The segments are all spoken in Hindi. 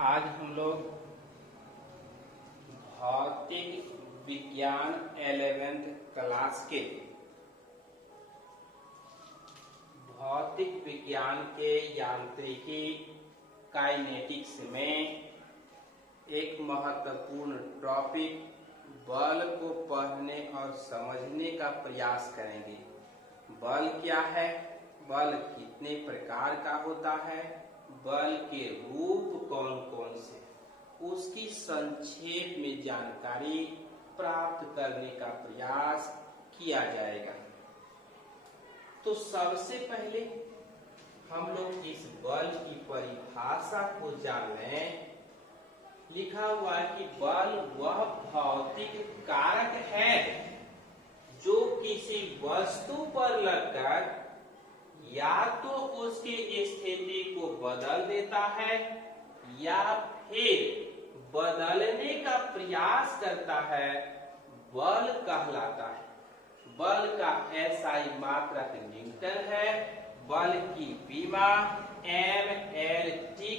आज हम लोग भौतिक विज्ञान 11th क्लास के भौतिक विज्ञान के यांत्रिकी काइनेटिक्स में एक महत्वपूर्ण टॉपिक बल को पढ़ने और समझने का प्रयास करेंगे। बल क्या है, बल कितने प्रकार का होता है, बल के रूप कौन कौन से, उसकी संक्षेप में जानकारी प्राप्त करने का प्रयास किया जाएगा। तो सबसे पहले हम लोग इस बल की परिभाषा को जान लें। लिखा हुआ है कि बल वह भौतिक कारक है जो किसी वस्तु पर लगकर या तो उसकी स्थिति को बदल देता है या फिर बदलने का प्रयास करता है, बल कहलाता है। बल का SI मात्रक न्यूटन है। बल की विमा mL/T⁻²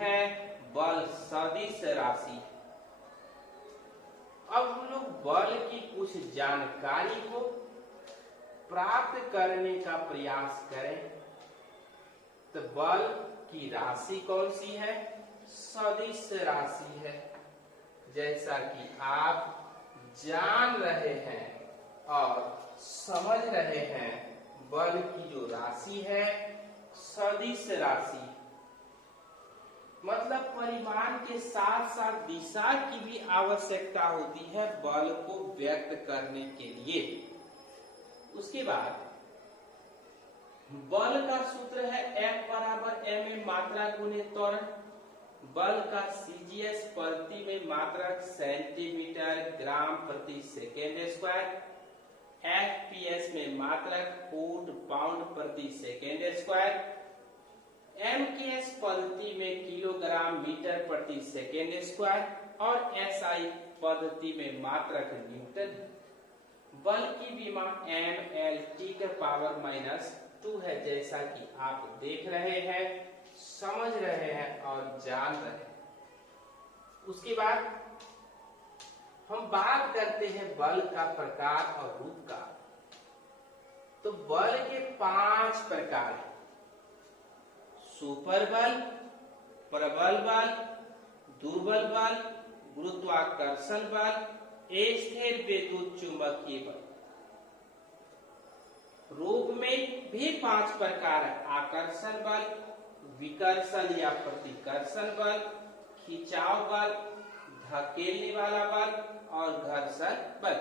है। बल सदिश राशि। अब हम लोग बल की कुछ जानकारी को प्राप्त करने का प्रयास करें। तो बल की राशि कौन सी है? सदिश राशि है। जैसा कि आप जान रहे हैं और समझ रहे हैं, बल की जो राशि है सदिश राशि, मतलब परिमाण के साथ साथ दिशा की भी आवश्यकता होती है बल को व्यक्त करने के लिए। उसके बाद बल का सूत्र है F = ma मात्रा गुणे त्वरण। बल का CGS प्रति में मात्रक सेंटीमीटर ग्राम प्रति सेकेंड स्क्वायर, FPS में मात्रक फुट पाउंड प्रति सेकेंड स्क्वायर, MKS पद्धति में किलोग्राम मीटर प्रति सेकेंड स्क्वायर और SI पद्धति में मात्रक न्यूटन। बल की विमा mL/T⁻² है, जैसा कि आप देख रहे हैं, समझ रहे हैं और जान रहे हैं। उसके बाद हम बात करते हैं बल का प्रकार और रूप का। तो बल के 5 प्रकार हैं: सुपर बल, प्रबल बल, दुर्बल बल, गुरुत्वाकर्षण बल, स्थिर विद्युत चुंबकीय बल। रूप में भी 5 प्रकार है: आकर्षण बल, विकर्षण या प्रतिकर्षण बल, खिंचाव बल, धकेलने वाला बल और घर्षण बल।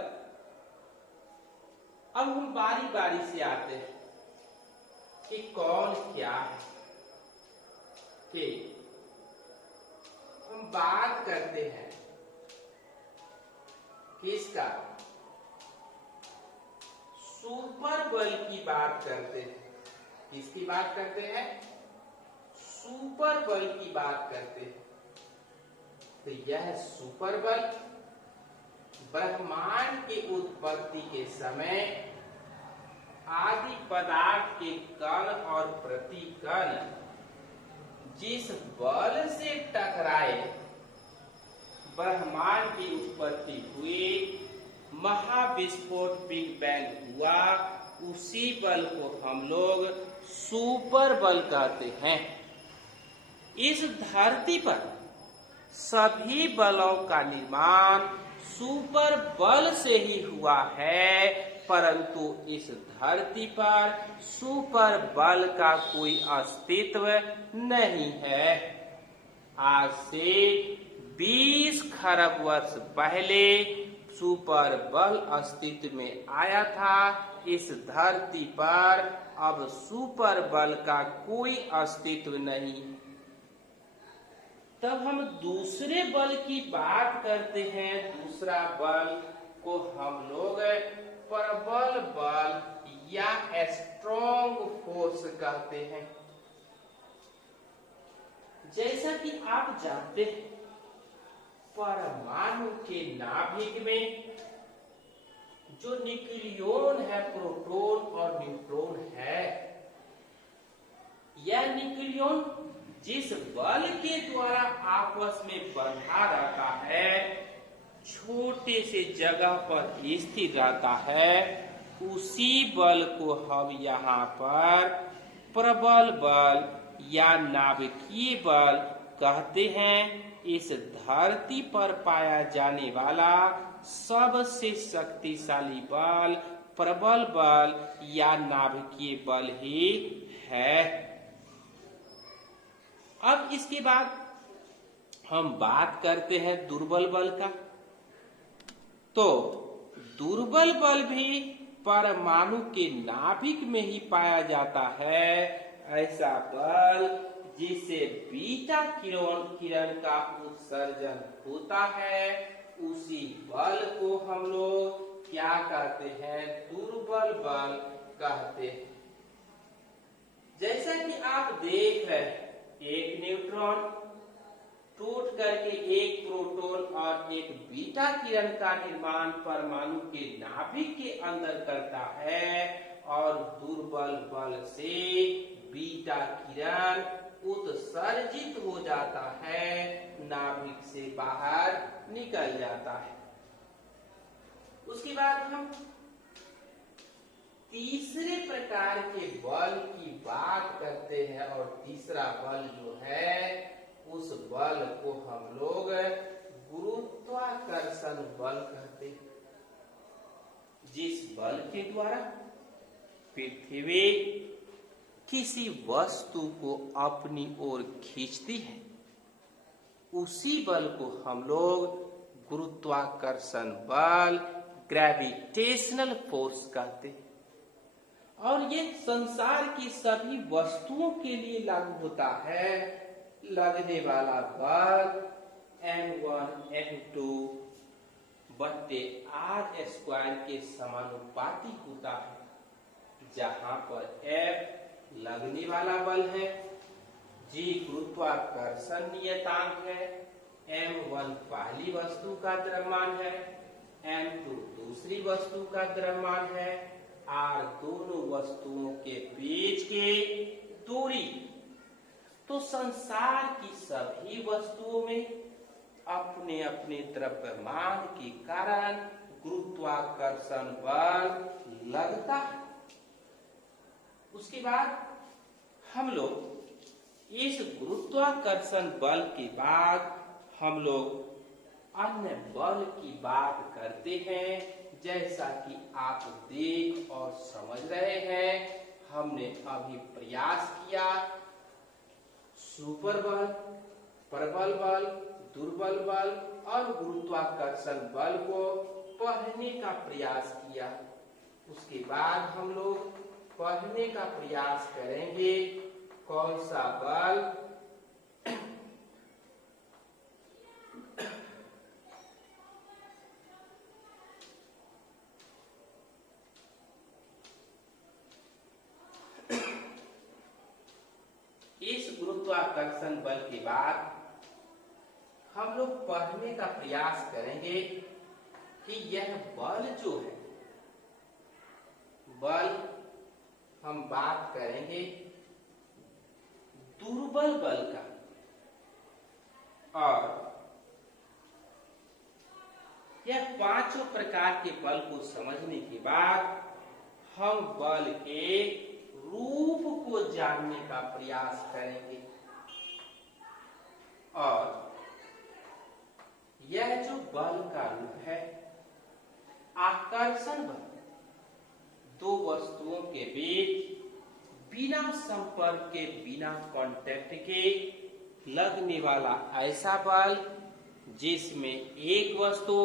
अब हम बारी बारी से आते हैं कि कौन क्या है। हम बात करते हैं किसका? सुपर बल की बात करते हैं। किसकी बात करते हैं? सुपर बल की बात करते हैं। तो यह सुपर बल ब्रह्मांड की उत्पत्ति के समय आदि पदार्थ के कण और प्रतिकण जिस बल से टकराए ब्रह्मांड की उत्पत्ति हुई, महाविस्फोट बिग बैंग हुआ, उसी बल को हम लोग सुपर बल कहते हैं। इस धरती पर सभी बलों का निर्माण सुपर बल से ही हुआ है, परंतु इस धरती पर सुपर बल का कोई अस्तित्व नहीं है। आज से 20 खरब वर्ष पहले सुपर बल अस्तित्व में आया था। इस धरती पर अब सुपर बल का कोई अस्तित्व नहीं। तब हम दूसरे बल की बात करते हैं। दूसरा बल को हम लोग प्रबल बल या स्ट्रॉन्ग फोर्स कहते हैं। जैसा कि आप जानते हैं, परमाणु के नाभिक में जो न्यूक्लियन है, प्रोटॉन और न्यूट्रॉन है, यह न्यूक्लियन जिस बल के द्वारा आपस में बंधा रहता है, छोटे से जगह पर स्थिर रहता है, उसी बल को हम यहाँ पर प्रबल बल या नाभिकीय बल कहते हैं। इस धरती पर पाया जाने वाला सबसे शक्तिशाली बल प्रबल बल या नाभिकीय बल ही है। अब इसके बाद हम बात करते हैं दुर्बल बल का। तो दुर्बल बल भी परमाणु के नाभिक में ही पाया जाता है। ऐसा बल जिससे बीटा किरण का उत्सर्जन होता है, उसी बल को हम लोग क्या कहते हैं? दुर्बल बल कहते हैं। जैसा कि आप देख रहे हैं, एक न्यूट्रॉन टूट करके एक प्रोटॉन और एक बीटा किरण का निर्माण परमाणु के नाभिक के अंदर करता है, और दुर्बल बल से बीटा किरण उत्सर्जित हो जाता है, नाभिक से बाहर निकल जाता है। उसके बाद हम तीसरे प्रकार के बल की बात करते हैं, और तीसरा बल जो है, उस बल को हम लोग गुरुत्वाकर्षण बल कहते हैं। जिस बल के द्वारा पृथ्वी किसी वस्तु को अपनी ओर खींचती है, उसी बल को हम लोग गुरुत्वाकर्षण बल, ग्रेविटेशनल फोर्स कहते हैं। और ये संसार की सभी वस्तुओं के लिए लागू होता है। लगने वाला बल m1 m2 बट्टे r स्क्वायर के समानुपाती होता है, जहां पर F लगने वाला बल है, G गुरुत्वाकर्षण नियतांक है, m1 पहली वस्तु का द्रव्यमान है, m2 दूसरी वस्तु का द्रव्यमान है, r दोनों वस्तुओं के बीच की दूरी। तो संसार की सभी वस्तुओं में अपने अपने द्रव्यमान के कारण गुरुत्वाकर्षण बल लगता है। उसके बाद हम लोग इस गुरुत्वाकर्षण बल के बाद हम लोग अन्य बल की बात करते हैं। जैसा कि आप देख और समझ रहे हैं, हमने अभी प्रयास किया सुपर बल, प्रबल बल, दुर्बल बल और गुरुत्वाकर्षण बल को पढ़ने का प्रयास किया। उसके बाद हम लोग पढ़ने का प्रयास करेंगे कौन सा बल इस गुरुत्वाकर्षण बल के बाद हम लोग पढ़ने का प्रयास करेंगे कि यह बल जो है, बल हम बात करेंगे दुर्बल बल का, और यह पांचों प्रकार के बल को समझने के बाद हम बल के रूप को जानने का प्रयास करेंगे। और यह जो बल का रूप है, आकर्षण बल, दो वस्तुओं के बीच बिना संपर्क के, बिना कांटेक्ट के लगने वाला ऐसा बल जिसमें एक वस्तु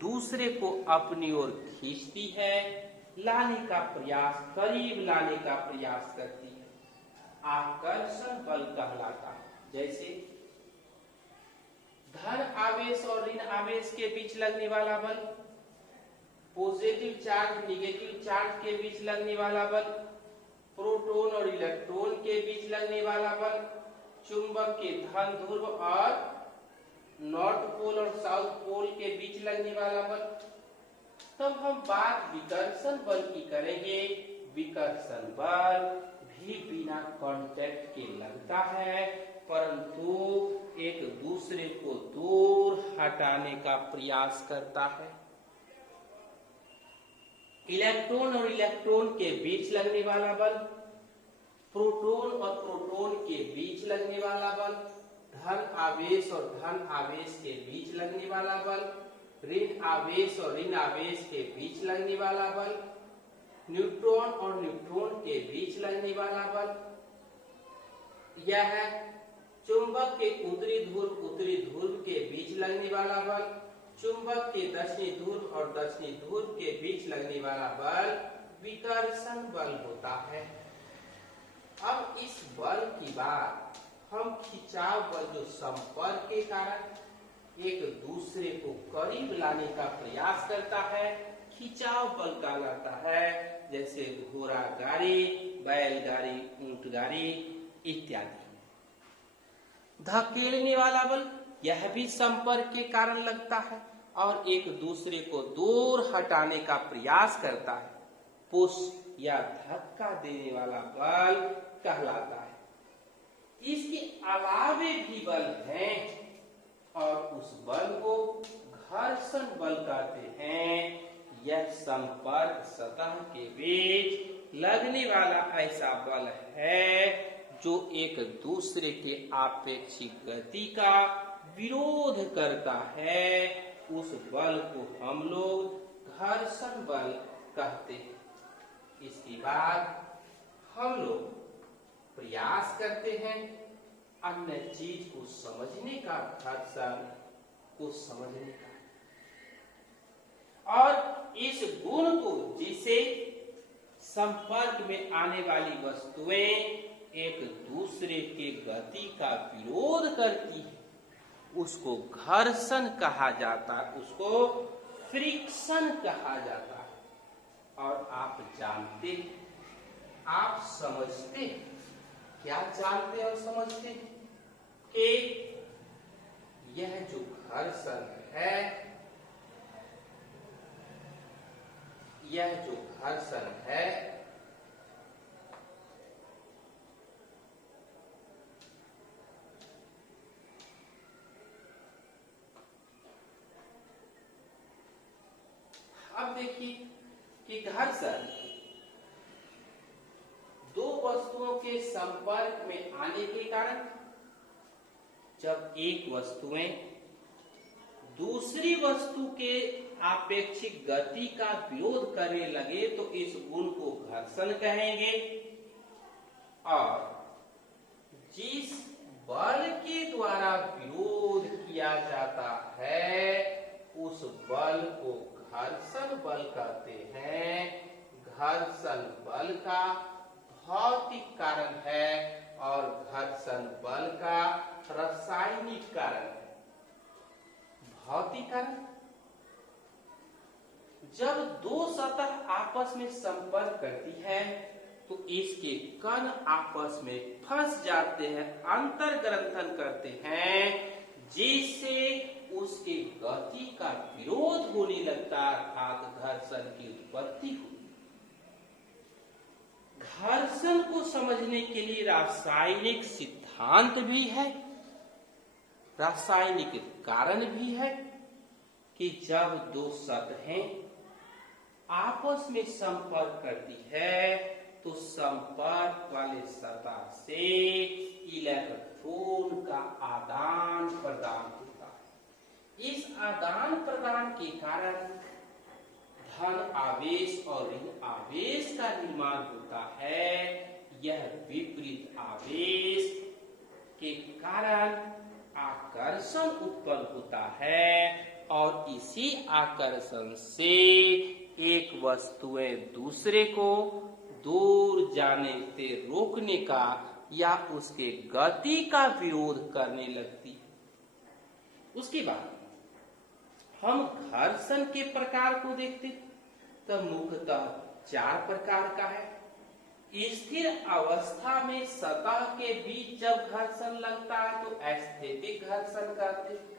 दूसरे को अपनी ओर खींचती है, लाने का प्रयास, करीब लाने का प्रयास करती है, आकर्षण बल कहलाता है। जैसे धन आवेश और ऋण आवेश के बीच लगने वाला बल, पॉजिटिव चार्ज निगेटिव चार्ज के बीच लगने वाला बल, प्रोटॉन और इलेक्ट्रॉन के बीच लगने वाला बल, चुंबक के धन ध्रुव और नॉर्थ पोल और साउथ पोल के बीच लगने वाला बल। तब हम बात विकर्षण बल की करेंगे। विकर्षण बल भी बिना कांटेक्ट के लगता है, परंतु एक दूसरे को दूर हटाने का प्रयास करता है। इलेक्ट्रॉन और इलेक्ट्रॉन के बीच लगने वाला बल, प्रोटॉन और प्रोटॉन के बीच लगने वाला बल, धन आवेश और धन आवेश के बीच लगने वाला बल, ऋण आवेश और ऋण आवेश के बीच लगने वाला बल, न्यूट्रॉन और न्यूट्रॉन के बीच लगने वाला बल, यह चुंबक के उत्तरी ध्रुव के बीच लगने वाला बल, चुंबक के दक्षिणी ध्रुव और दक्षिणी ध्रुव के बीच लगने वाला बल विकर्षण बल होता है। अब इस बल की बात हम खिंचाव बल, जो संपर्क के कारण एक दूसरे को करीब लाने का प्रयास करता है, खिंचाव बल कहलाता है। जैसे घोड़ा गाड़ी, बैलगाड़ी, ऊंट गाड़ी इत्यादि। धकेलने वाला बल यह भी संपर्क के कारण लगता है और एक दूसरे को दूर हटाने का प्रयास करता है। पुश या धक्का देने वाला बल कहलाता है। इसके अलावे भी बल हैं और उस बल को घर्षण बल कहते हैं। यह संपर्क सतह के बीच लगने वाला ऐसा बल है जो एक दूसरे के आपेक्षिक गति का विरोध करता है। उस बल को हम लोग घर्षण बल कहते हैं। इसके बाद हम लोग प्रयास करते हैं अन्य चीज को समझने का, घर्षण को समझने का, और इस गुण को, जिसे संपर्क में आने वाली वस्तुएं एक दूसरे के गति का विरोध करती है, उसको घर्षण कहा जाता है, उसको फ्रिक्शन कहा जाता है। और आप जानते हैं, आप समझते हैं, क्या जानते और समझते हैं कि यह जो घर्षण है, यह जो घर्षण है अब देखिए कि घर्षण दो वस्तुओं के संपर्क में आने के कारण, जब एक वस्तुएं दूसरी वस्तु के आपेक्षिक गति का विरोध करने लगे तो इस गुण को घर्षण कहेंगे। और जिस बल के द्वारा विरोध किया जाता है उस बल को घर्षण बल कहते हैं। घर्षण बल का भौतिक कारण है और घर्षण बल का रासायनिक कारण है। भौतिक कारण, जब दो सतह आपस में संपर्क करती है तो इसके कण आपस में फंस जाते हैं, अंतर ग्रंथन करते हैं, जिससे उसके गति का विरोध होने लगता है, अर्थात घर्षण की उत्पत्ति हुई। घर्षण को समझने के लिए रासायनिक सिद्धांत भी है, रासायनिक कारण भी है कि जब दो सतहें आपस में संपर्क करती है तो संपर्क वाले सतह से इलेक्ट्रॉन का आदान प्रदान होता है। इस आदान प्रदान के कारण धन आवेश और ऋण आवेश का निर्माण होता है। यह विपरीत आवेश के कारण आकर्षण उत्पन्न होता है और इसी आकर्षण से एक वस्तुएं दूसरे को दूर जाने से रोकने का या उसके गति का विरोध करने लगती है। उसके बाद हम घर्षण के प्रकार को देखते, तब मुख्यतः 4 प्रकार का है। स्थिर अवस्था में सतह के बीच जब घर्षण लगता है तो एस्थेटिक घर्षण कहते हैं।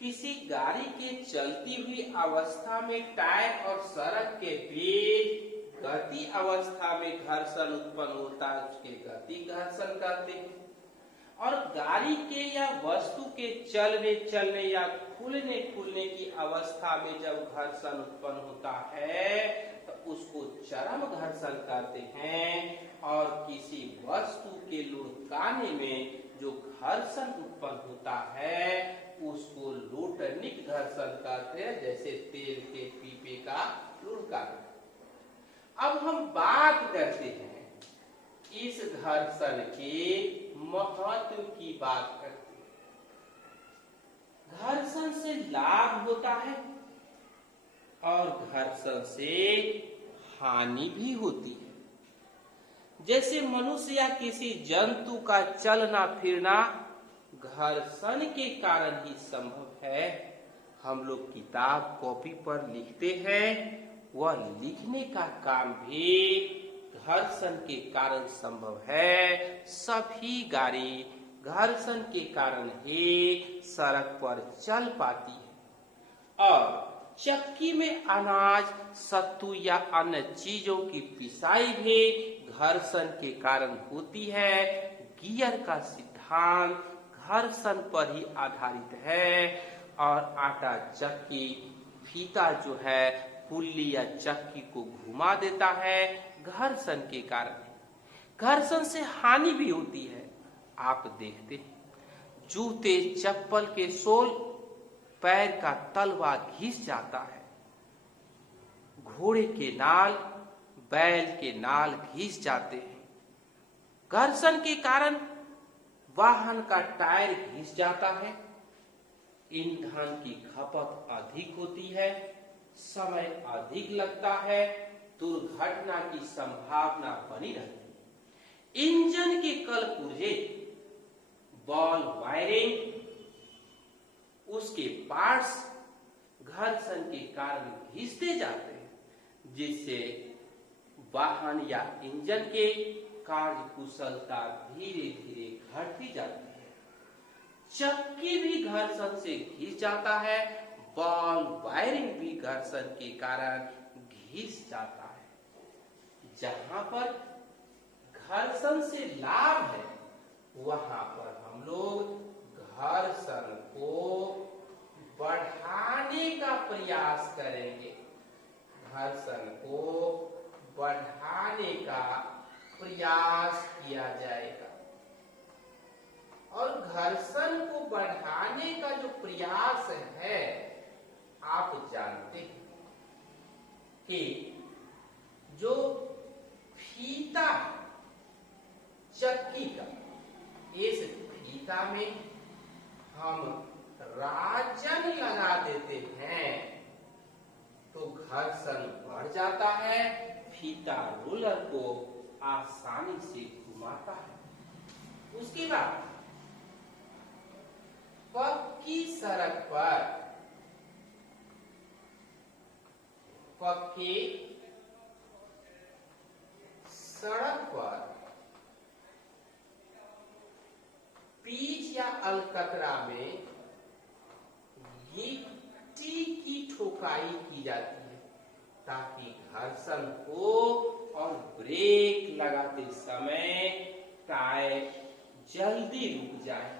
किसी गाड़ी के चलती हुई अवस्था में टायर और सड़क के बीच गति अवस्था में घर्षण उत्पन्न होता है, उसके गति घर्षण कहते हैं। और गाड़ी के या वस्तु के चलने या खुलने की अवस्था में जब घर्षण उत्पन्न होता है तो उसको चरम घर्षण कहते हैं। और किसी वस्तु के लुढ़काने में जो घर्षण उत्पन्न होता है उसको लुढ़कनिक घर्षण कहते हैं, जैसे तेल के पीपे का लुढ़काना। अब हम बात करते हैं इस घर्षण के महत्व की बात करते हैं। घर्षण से लाभ होता है और घर्षण से हानि भी होती है। जैसे मनुष्य या किसी जंतु का चलना फिरना घर्षण के कारण ही संभव है। हम लोग किताब कॉपी पर लिखते हैं, वह लिखने का काम भी घर्षण के कारण संभव है। सभी गाड़ी घर्षण के कारण ही सड़क पर चल पाती है। और चक्की में अनाज, सत्तू या अन्य चीजों की पिसाई भी घर्षण के कारण होती है। गियर का सिद्धांत घर्षण पर ही आधारित है। और आटा चक्की फीता जो है पुल्ली या चक्की को घुमा देता है, घर्षण के कारण। घर्षण से हानि भी होती है। आप देखते हैं जूते चप्पल के सोल पैर का तलवा घिस जाता है, घोड़े के नाल बैल के नाल घिस जाते हैं। घर्षण के कारण वाहन का टायर घिस जाता है, ईंधन की खपत अधिक होती है, समय अधिक लगता है, दुर्घटना की संभावना बनी रहती है। इंजन के कल पुर्जे, बॉल वायरिंग, उसके पार्ट्स घर्षण के कारण घिसते जाते हैं, जिससे वाहन या इंजन के कार्य कुशलता धीरे धीरे घटती जाती है। चक्की भी घर्षण से घिस जाता है, बॉल वायरिंग भी घर्षण के कारण घिस जाता है। जहां पर घर्षण से लाभ है वहां पर हम लोग घर्षण को बढ़ाने का प्रयास करेंगे। घर्षण को बढ़ाने का प्रयास किया जाएगा। और घर्षण को बढ़ाने का जो प्रयास है, आप जानते हैं कि जो फीता चक्की का, इस फीता में हम राजन लगा देते हैं तो घर्षण बढ़ जाता है। फीता रोलर को आसानी से घुमाता है। उसके बाद पक्की सड़क पर पक्की सड़क पर पीच या अलकतरा में गिट्टी की ठोकाई की जाती है ताकि घर्षण हो और ब्रेक लगाते समय टायर जल्दी रुक जाए।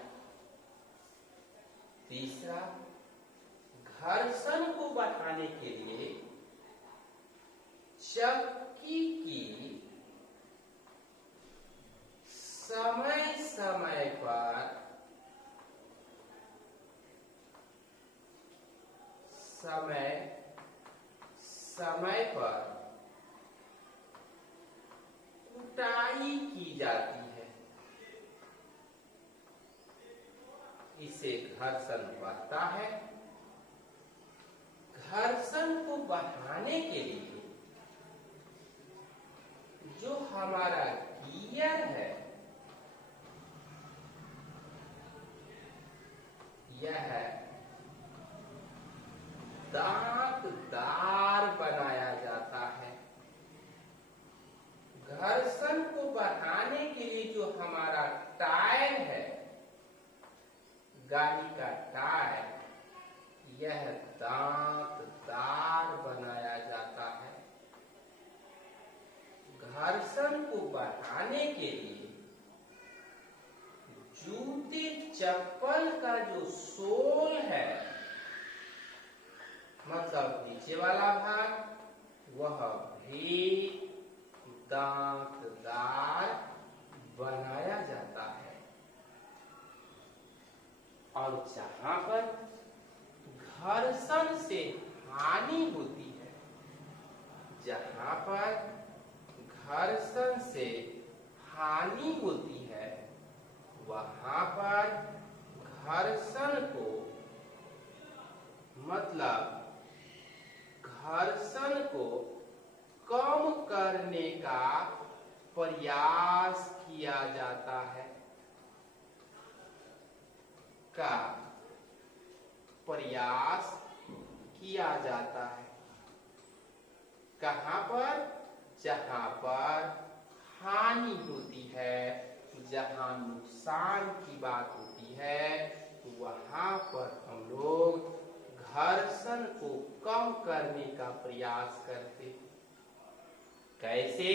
तीसरा, घर्षण को बढ़ाने के लिए चक्की की समय समय पर कुटाई की जाती है। इससे घर्षण बढ़ता है। घर्षण को बढ़ाने के लिए जो हमारा गियर है, यह दांतदार बनाया जाता है। घर्षण को बढ़ाने के लिए जो हमारा टायर है, गाड़ी का टायर, यह दांतदार बनाया जाता है। घर्षण को बढ़ाने के लिए जूते चप्पल का जो सोल है, मतलब नीचे वाला भाग, वह भी दांतदार बनाया जाता है। और जहां पर घर्षण से हानि होती है, जहां पर घर्षण से हानि होती है, वहां पर घर्षण को, मतलब घर्षण को कम करने का प्रयास किया जाता है, का प्रयास किया जाता है। कहां पर? जहां पर हानि होती है, जहां नुकसान की बात होती है, वहां पर हम लोग घर्षण को कम करने का प्रयास करते। कैसे?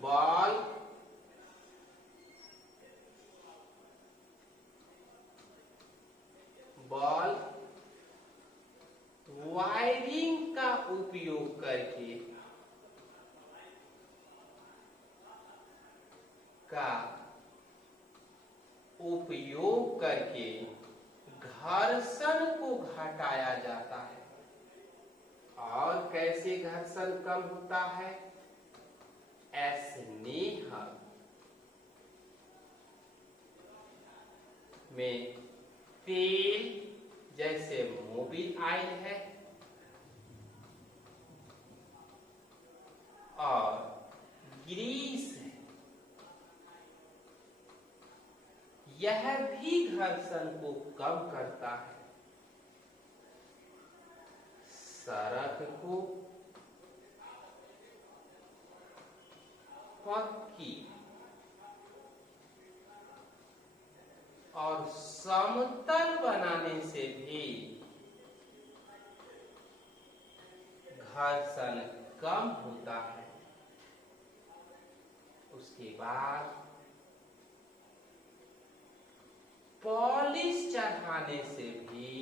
बॉल वायरिंग का उपयोग करके घर्षण को घटाया जाता है। और कैसे घर्षण कम होता है? स्नेह में तेल, जैसे मोबिल ऑयल है, और ग्रीस है, यह भी घर्षण को कम करता है। सड़क को पक्की और समतल बनाने से भी घर्षण कम होता है। उसके बाद पॉलिश चढ़ाने से भी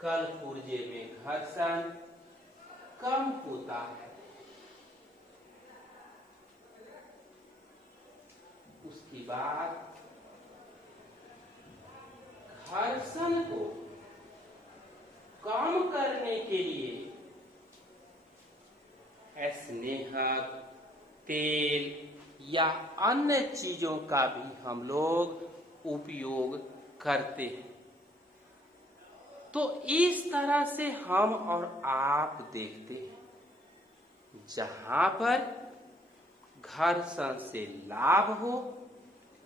कल पुर्जे में घर्षण कम होता है। उसके बाद घर्षण को कम करने के लिए स्नेहक, तेल या अन्य चीजों का भी हम लोग उपयोग करते हैं। तो इस तरह से हम और आप देखते हैं, जहां पर घर्षण से लाभ हो,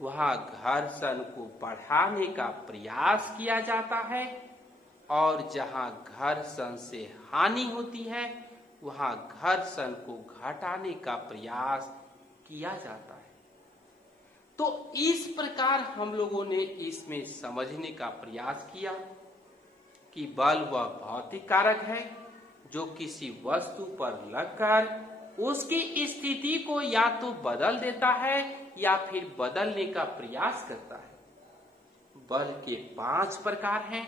वहां घर्षण को बढ़ाने का प्रयास किया जाता है, और जहां घर्षण से हानि होती है, वहां घर्षण को घटाने का प्रयास किया जाता है। तो इस प्रकार हम लोगों ने इसमें समझने का प्रयास किया कि बल वह भौतिक कारक है जो किसी वस्तु पर लगकर उसकी स्थिति को या तो बदल देता है या फिर बदलने का प्रयास करता है। बल के 5 प्रकार हैं: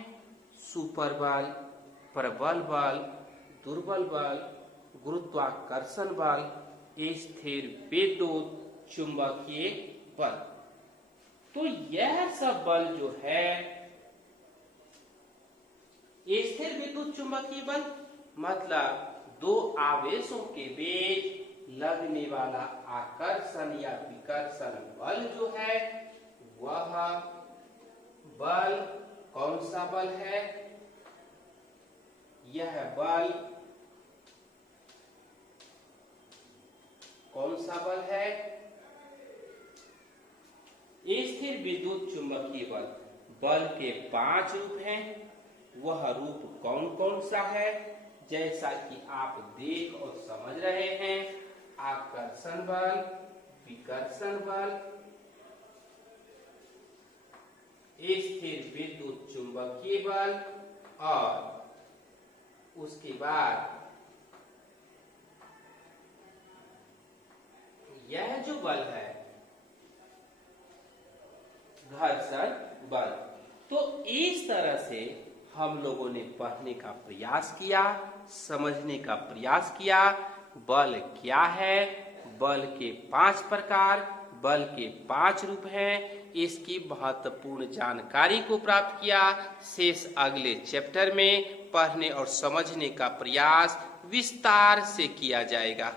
सुपर बल, प्रबल बल, दुर्बल बल, गुरुत्वाकर्षण बल, स्थिर विद्युत चुंबकीय बल। तो यह सब बल जो है, स्थिर विद्युत चुंबकीय बल मतलब दो आवेशों के बीच लगने वाला आकर्षण या विकर्षण बल जो है, वह बल कौन सा बल है? यह बल कौन सा बल है? स्थिर विद्युत चुंबकीय बल। बल के 5 रूप हैं। वह रूप कौन कौन सा है? जैसा कि आप देख और समझ रहे हैं, आकर्षण बल, विकर्षण बल, स्थिर विद्युत चुंबकीय बल, और उसके बाद यह जो बल है घर्षण बल। तो इस तरह से हम लोगों ने पढ़ने का प्रयास किया, समझने का प्रयास किया। बल क्या है, बल के 5 प्रकार, बल के 5 रूप हैं, इसकी महत्वपूर्ण जानकारी को प्राप्त किया। शेष अगले चैप्टर में पढ़ने और समझने का प्रयास विस्तार से किया जाएगा।